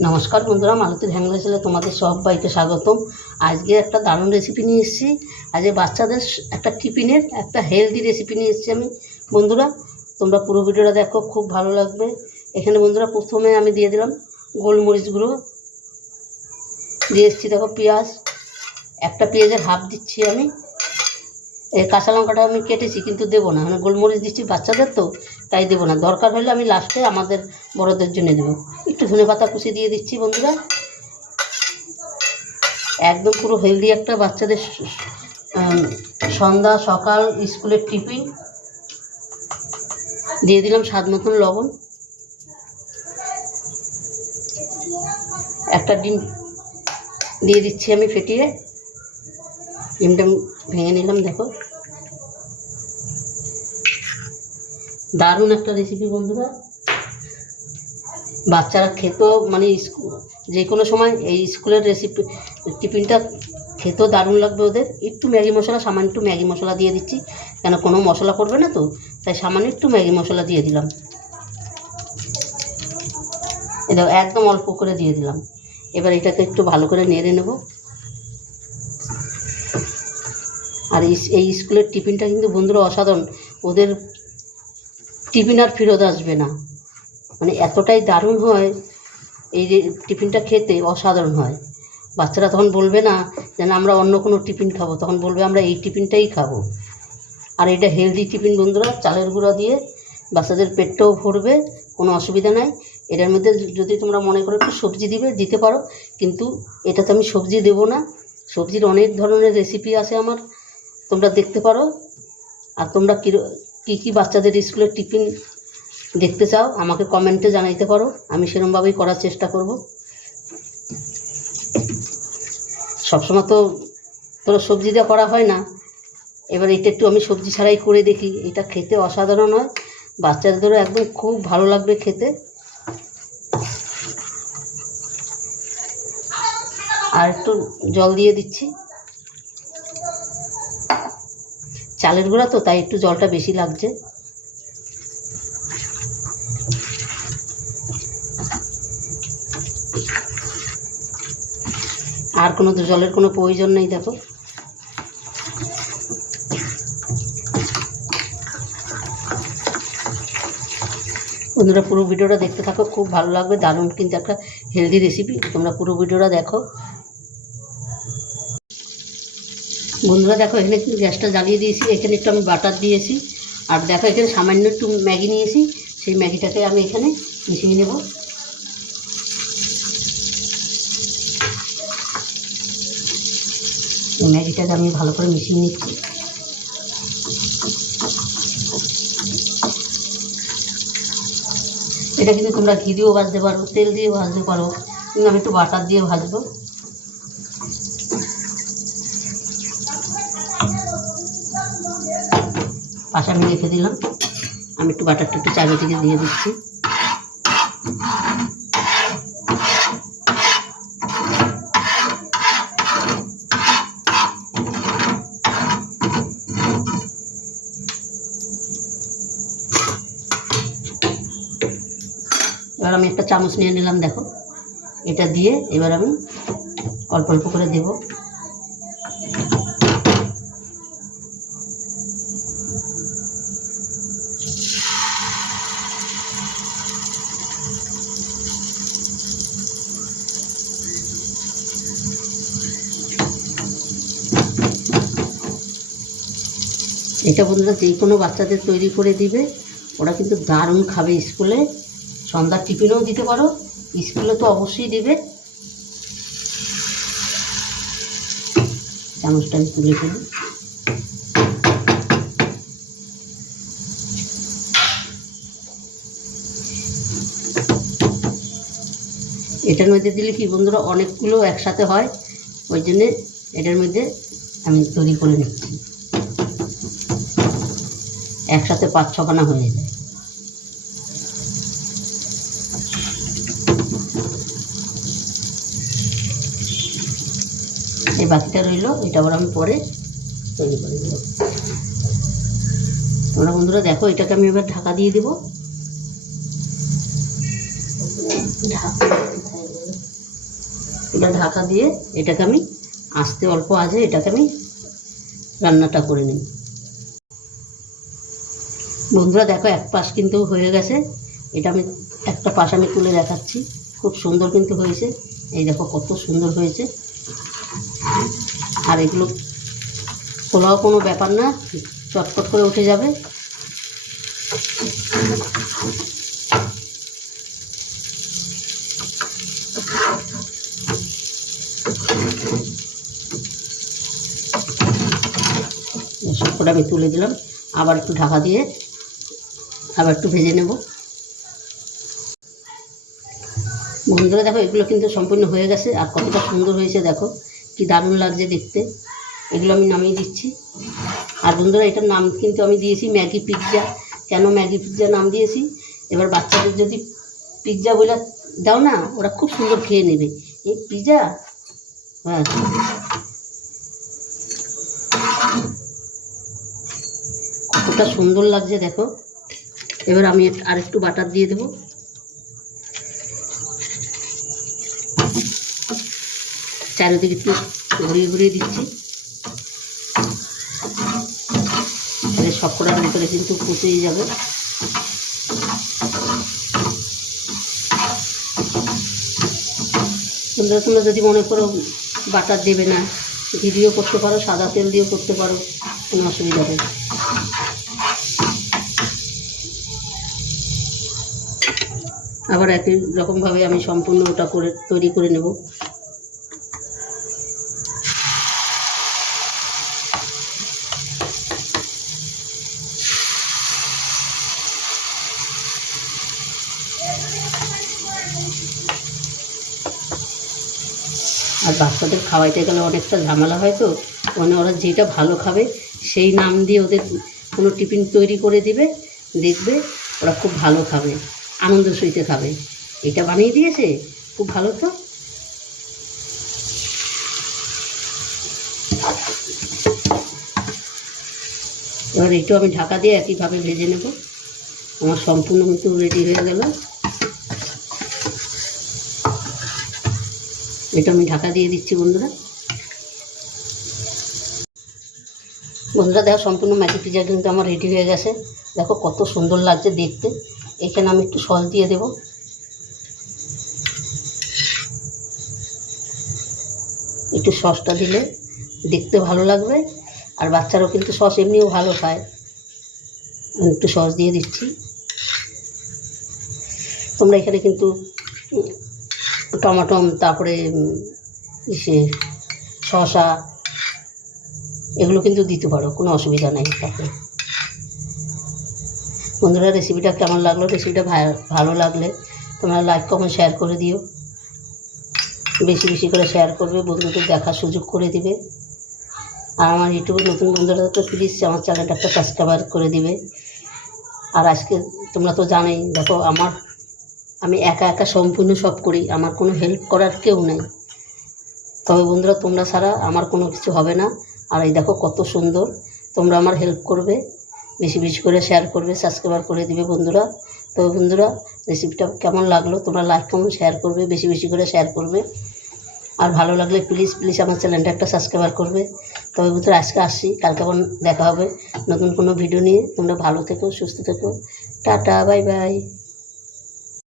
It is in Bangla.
নমস্কার বন্ধুরা, মালতীর হ্যাংলা ছেলে তোমাদের সবাইকে স্বাগতম। আজকে একটা দারুণ রেসিপি নিয়ে এসেছি। আজকে বাচ্চাদের একটা টিফিনের একটা হেলদি রেসিপি নিয়ে এসেছি আমি। বন্ধুরা তোমরা পুরো ভিডিওটা দেখো, খুব ভালো লাগবে। এখানে বন্ধুরা প্রথমে আমি দিয়ে দিলাম গোলমরিচ গুঁড়ো, দিয়ে এসেছি দেখো পেঁয়াজ, একটা পেঁয়াজের হাফ দিচ্ছি আমি। এই কাঁচা লঙ্কাটা আমি কেটেছি কিন্তু দেবো না, মানে গোলমরিচ দিচ্ছি বাচ্চাদের তো, তাই দেবো না। দরকার হলে আমি লাস্টে আমাদের বড়দের জন্য দেবো। একটু ধনেপাতা কুচি দিয়ে দিচ্ছি বন্ধুরা। একদম পুরো হেলদি একটা বাচ্চাদের সন্ধ্যা সকাল স্কুলের টিফিন। দিয়ে দিলাম স্বাদ মতন লবণ, একটা ডিম দিয়ে দিচ্ছি আমি ফেটিয়ে। ডিমটা ভেঙে নিলাম দেখো। দারুণ একটা রেসিপি বন্ধুরা, বাচ্চারা খেতেও মানে যে কোনো সময় এই স্কুলের রেসিপি টিফিনটা খেতেও দারুণ লাগবে ওদের। একটু ম্যাগি মশলা, সামান্য একটু ম্যাগি মশলা দিয়ে দিচ্ছি, কেন কোনো মশলা করবে না তো, তাই সামান্য একটু ম্যাগি মশলা দিয়ে দিলাম। এটা একদম অল্প করে দিয়ে দিলাম। এবার এটাকে একটু ভালো করে নেড়ে নেব। আর এই স্কুলের টিফিনটা কিন্তু বন্ধুরা অসাধারণ, ওদের টিফিন আর ফেরত আসবে না, মানে এতটাই দারুণ হয় এই যে টিফিনটা, খেতে অসাধারণ হয়। বাচ্চারা তখন বলবে না যেন আমরা অন্য কোনো টিফিন খাবো, তখন বলবে আমরা এই টিফিনটাই খাবো। আর এটা হেলদি টিফিন বন্ধুরা, চালের গুঁড়া দিয়ে বাচ্চাদের পেটটাও ভরবে, কোনো অসুবিধা নাই। এটার মধ্যে যদি তোমরা মনে করো একটু সবজি দিতে পারো, কিন্তু এটাতে আমি সবজি দেবো না। সবজির অনেক ধরনের রেসিপি আছে আমার, তোমরা দেখতে পারো। আর তোমরা কী কী বাচ্চাদের স্কুলের টিফিন দেখতে চাও আমাকে কমেন্টে জানাইতে পারো, আমি সেরকমভাবেই করার চেষ্টা করব। সবসময় তো তোর সবজি দিয়ে করা হয় না, এবার এটা একটু আমি সবজি ছাড়াই করে দেখি। এটা খেতে অসাধারণ হয়, বাচ্চাদেরও একদম খুব ভালো লাগবে খেতে। আর একটু জল দিয়ে দিচ্ছি, চালের গুঁড়া তো তাই একটু জলটা বেশি লাগছে। আর কোনো জলের কোনো প্রয়োজন নেই দেখো। বন্ধুরা পুরো ভিডিওটা দেখতে থাকো, খুব ভালো লাগবে। দারুণ কিন্তু একটা হেলদি রেসিপি, তোমরা পুরো ভিডিওটা দেখো। বন্ধুরা দেখো, এখানে কিন্তু গ্যাসটা জ্বালিয়ে দিয়েছি, এখানে একটু আমি বাটার দিয়েছি। আর দেখো এখানে সামান্য একটু ম্যাগি নিয়েছি, সেই ম্যাগিটাকে আমি এখানে মিশিয়ে নেব। এই ম্যাগিটাকে আমি ভালো করে মিশিয়ে নিচ্ছি। এটা কিন্তু তোমরা ঘি দিয়েও ভাজতে পারো, তেল দিয়ে ভাজতে পারো, কিন্তু আমি একটু বাটার দিয়ে ভাজবো। পাশে আমি রেখে দিলাম, আমি একটু বাটারটা একটু চারিদিকে দিয়ে দিচ্ছি। এবার আমি একটা চামচ নিয়ে নিলাম দেখো, এটা দিয়ে এবার আমি অল্প অল্প করে দেব। এটা বন্ধুরা যে কোনো বাচ্চাদের তৈরি করে দিবে, ওরা কিন্তু দারুণ খাবে। স্কুলে সন্ধ্যার টিফিনেও দিতে পারো, স্কুলে তো অবশ্যই দেবে। চামচটা আমি তুলে ফেলি। এটার মধ্যে দিলে কি বন্ধুরা অনেকগুলো একসাথে হয়, ওই জন্যে এটার মধ্যে আমি তৈরি করে নিচ্ছি। একসাথে 5-6 খানা হয়ে যায়। এই বাকিটা রইল, এটা আবার আমি পরে তৈরি করে দেবো। তোমরা বন্ধুরা দেখো, এটাকে আমি এবার ঢাকা দিয়ে দেবো। এটা ঢাকা দিয়ে এটাকে আমি আস্তে অল্প আঁচে এটাকে আমি রান্নাটা করে নিই। বন্ধুরা দেখো এক পাশ কিন্তু হয়ে গেছে, এটা আমি একটা পাশ আমি তুলে দেখাচ্ছি, খুব সুন্দর কিন্তু হয়েছে। এই দেখো কত সুন্দর হয়েছে। আর এগুলো খোলাও কোনো ব্যাপার না, চটপট করে উঠে যাবে। সবকটা আমি তুলে দিলাম, আবার একটু ঢাকা দিয়ে আবার একটু ভেজে নেব। বন্ধুরা দেখো এগুলো কিন্তু সম্পূর্ণ হয়ে গেছে, আর কতটা সুন্দর হয়েছে দেখো, কি দারুণ লাগছে দেখতে। এগুলো আমি নামিয়ে দিচ্ছি। আর বন্ধুরা এটার নাম কিন্তু আমি দিয়েছি ম্যাগি পিৎজা। কেন ম্যাগি পিৎজা নাম দিয়েছি, এবার বাচ্চাদের যদি পিৎজা বলে দাও না, ওরা খুব সুন্দর খেয়ে নেবে। এই পিৎজা হ্যাঁ, কতটা সুন্দর লাগছে দেখো। এবার আমি আর একটু বাটার দিয়ে দেবো। চারিদিকে একটু ঘুরিয়ে ঘুরিয়ে দিচ্ছি, সবকটার ভিতরে কিন্তু পুষেই যাবে। তোমরা যদি মনে করো বাটার দেবে না, ঘি দিয়েও করতে পারো, সাদা তেল দিয়েও করতে পারো, কোনো অসুবিধা নেই। আবার একই রকমভাবে আমি সম্পূর্ণ ওটা করে তৈরি করে নেব। আর বাচ্চাদের খাওয়াইতে গেলে অনেকটা ঝামেলা হয়, তো মানে ওরা যেটা ভালো খাবে সেই নাম দিয়ে ওদের কোনো টিফিন তৈরি করে দিবে, দেখবে ওরা খুব ভালো খাবে, আনন্দ সহিতে খাবে। এটা বানিয়ে দিয়েছে খুব ভালো। তো এবার এইটাও আমি ঢাকা দিয়ে একইভাবে ভেজে নেব। আমার সম্পূর্ণ কিন্তু রেডি হয়ে গেল। এটা আমি ঢাকা দিয়ে দিচ্ছি। বন্ধুরা দেখো সম্পূর্ণ ম্যাগি পিৎজা কিন্তু আমার রেডি হয়ে গেছে। দেখো কত সুন্দর লাগছে দেখতে। এখানে আমি একটু সস দিয়ে দেব। একটু সসটা দিলে দেখতে ভালো লাগবে, আর বাচ্চারাও কিন্তু সস এমনিও ভালো খায়। একটু সস দিয়ে দিচ্ছি। তোমরা এখানে কিন্তু টমাটো, তারপরে শসা, এগুলো কিন্তু দিতে পারো, কোনো অসুবিধা নেই তাতে। বন্ধুরা রেসিপিটা কেমন লাগলো, রেসিপিটা ভালো লাগলে তোমরা লাইক কমেন্ট শেয়ার করে দিও। বেশি বেশি করে শেয়ার করবে, বন্ধুদের দেখার সুযোগ করে দিবে। আর আমার ইউটিউবে নতুন বন্ধুরা তো প্লিজ আমার চ্যানেলটা একটা সাবস্ক্রাইব করে দিবে। আর আজকে তোমরা তো জানোই, দেখো আমি একা একা সম্পূর্ণ সব করি, আমার কোনো হেল্প করার কেউ নেই। তবে বন্ধুরা তোমরা ছাড়া আমার কোনো কিছু হবে না। আর এই দেখো কত সুন্দর, তোমরা আমার হেল্প করবে, বেশি বেশি করে শেয়ার করবে, সাবস্ক্রাইব করে দিবে বন্ধুরা। তবে বন্ধুরা রেসিপিটা কেমন লাগলো তোমরা লাইক কমেন্ট শেয়ার করবে, বেশি বেশি করে শেয়ার করবে। আর ভালো লাগলে প্লিজ প্লিজ আমার চ্যানেলটা একটা সাবস্ক্রাইব করবে। তবে বন্ধুরা আজকে আসছি, কালকে আবার দেখা হবে নতুন কোনো ভিডিও নিয়ে। তোমরা ভালো থেকো, সুস্থ থেকো, টাটা, বাই বাই।